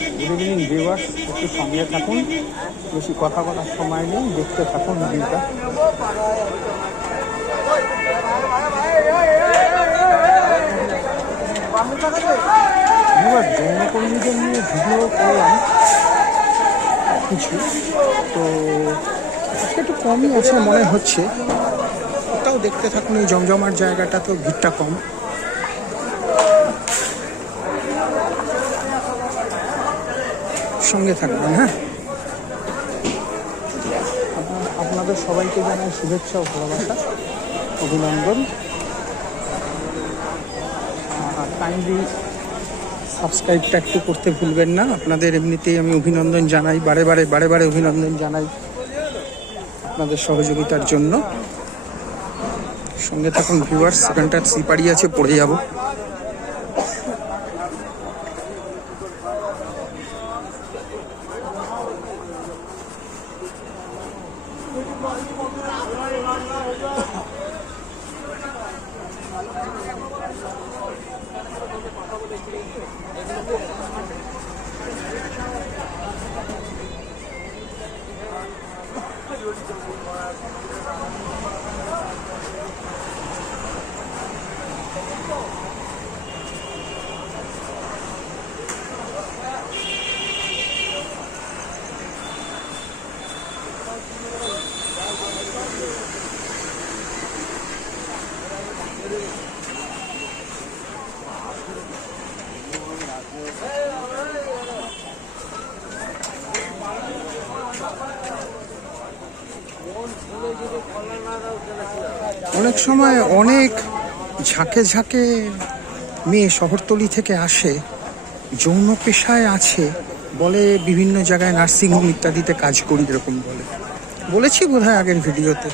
Good evening viewers, একটু সঙ্গে থাকুন, বেশি কথা বলার সময় নেই, দেখতে থাকুন ভিউটা। এবার যৌনকর্মীদের নিয়ে ভিডিও করলাম কিছু, তো আজকে একটু কমই আছে মনে হচ্ছে। ওটাও দেখতে থাকুন, এই জমজমার জায়গাটা তো ভিড়টা কম। সঙ্গে থাকবেন, হ্যাঁ। আপনাদের সবাইকে জানাই শুভেচ্ছা ও ভালোবাসা, অভিনন্দন। কাইন্ডলি সাবস্ক্রাইবটা একটু করতে ভুলবেন না। আপনাদের এমনিতেই আমি অভিনন্দন জানাই, বারে বারে অভিনন্দন জানাই আপনাদের সহযোগিতার জন্য। সঙ্গে থাকুন ভিউয়ার্স, সেখানটা সিপাড়ি আছে, পড়ে যাব। অনেক সময় অনেক ঝাঁকে ঝাঁকে মেয়ে শহরতলি থেকে আসে, যৌন পেশায় আছে, বলে বিভিন্ন জায়গায় নার্সিংহোম ইত্যাদিতে কাজ করি, এরকম বলেছি বোধহয় আগের ভিডিওতে।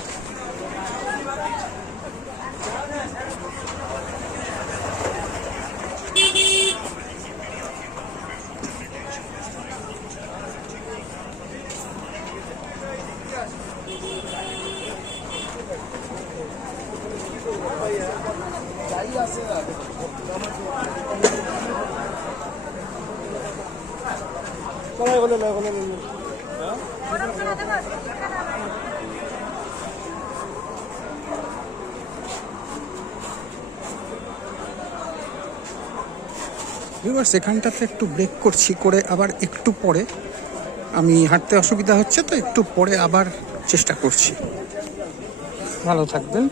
এবার সেখানটাতে একটু ব্রেক করছি, করে আবার একটু পরে, আমি হাঁটতে অসুবিধা হচ্ছে তো একটু পরে আবার চেষ্টা করছি। ভালো থাকবেন।